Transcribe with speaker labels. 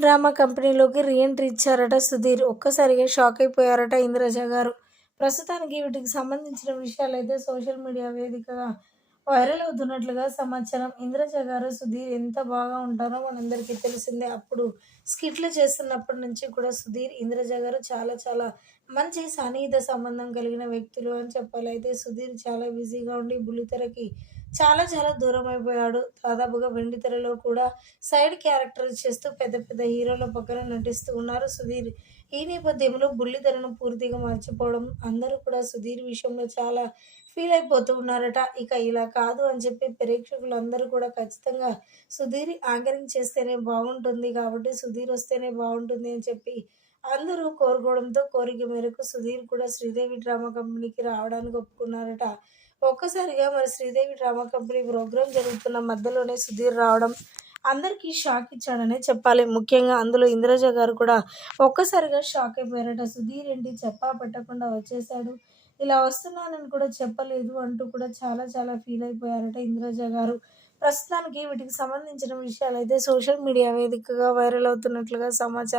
Speaker 1: Drama కంపెనీలోకి reentry ఇచ్చారట సుధీర్. ఒక్కసారిగా shock అయిపోయారట Indraja గారు. ప్రస్తుతానికి వీటికి సంబంధించిన విషయాలు అయితే సోషల్ మీడియా వేదికగా వైరల్ అవుతున్నట్లుగా సమాచారం. ఇంద్రజ గారు సుధీర్ ఎంత బాగా ఉంటారో మనందరికీ తెలిసిందే. అప్పుడు స్కిట్లు చేస్తున్నప్పటి నుంచి కూడా సుధీర్ ఇంద్రజ గారు చాలా చాలా మంచి సన్నిహిత సంబంధం కలిగిన వ్యక్తులు అని చెప్పాలి. అయితే సుధీర్ చాలా బిజీగా ఉండి బుల్లితెరకి చాలా చాలా దూరం అయిపోయాడు. దాదాపుగా వెండితెరలో కూడా సైడ్ క్యారెక్టర్ చేస్తూ పెద్ద పెద్ద హీరోల పక్కన నటిస్తూ ఉన్నారు సుధీర్. ఈ నేపథ్యంలో బుల్లితెరను పూర్తిగా మర్చిపోవడం అందరూ కూడా సుధీర్ విషయంలో చాలా ఫీల్ అయిపోతూ ఉన్నారట. ఇక ఇలా కాదు అని చెప్పి ప్రేక్షకులు అందరూ కూడా ఖచ్చితంగా సుధీర్ యాంకరింగ్ చేస్తేనే బాగుంటుంది కాబట్టి సుధీర్ వస్తేనే బాగుంటుంది అని చెప్పి అందరూ కోరుకోవడంతో కోరిక మేరకు సుధీర్ కూడా శ్రీదేవి డ్రామా కంపెనీకి రావడానికి ఒప్పుకున్నారట. ఒక్కసారిగా మరి శ్రీదేవి డ్రామా కంపెనీ ప్రోగ్రాం జరుగుతున్న మధ్యలోనే సుధీర్ రావడం అందరికీ షాక్ ఇచ్చాడనే చెప్పాలి. ముఖ్యంగా అందులో ఇంద్రజ గారు కూడా ఒక్కసారిగా షాక్ అయిపోయారట. సుధీర్ ఏంటి చెప్పా పెట్టకుండా వచ్చేసాడు ఇలా వస్తున్నానని కూడా చెప్పలేదు అంటూ కూడా చాలా చాలా ఫీల్ అయిపోయారట ఇంద్రజ గారు. ప్రస్తుతానికి వీటికి సంబంధించిన విషయాలు అయితే సోషల్ మీడియా వేదికగా వైరల్ అవుతున్నట్లుగా సమాచారం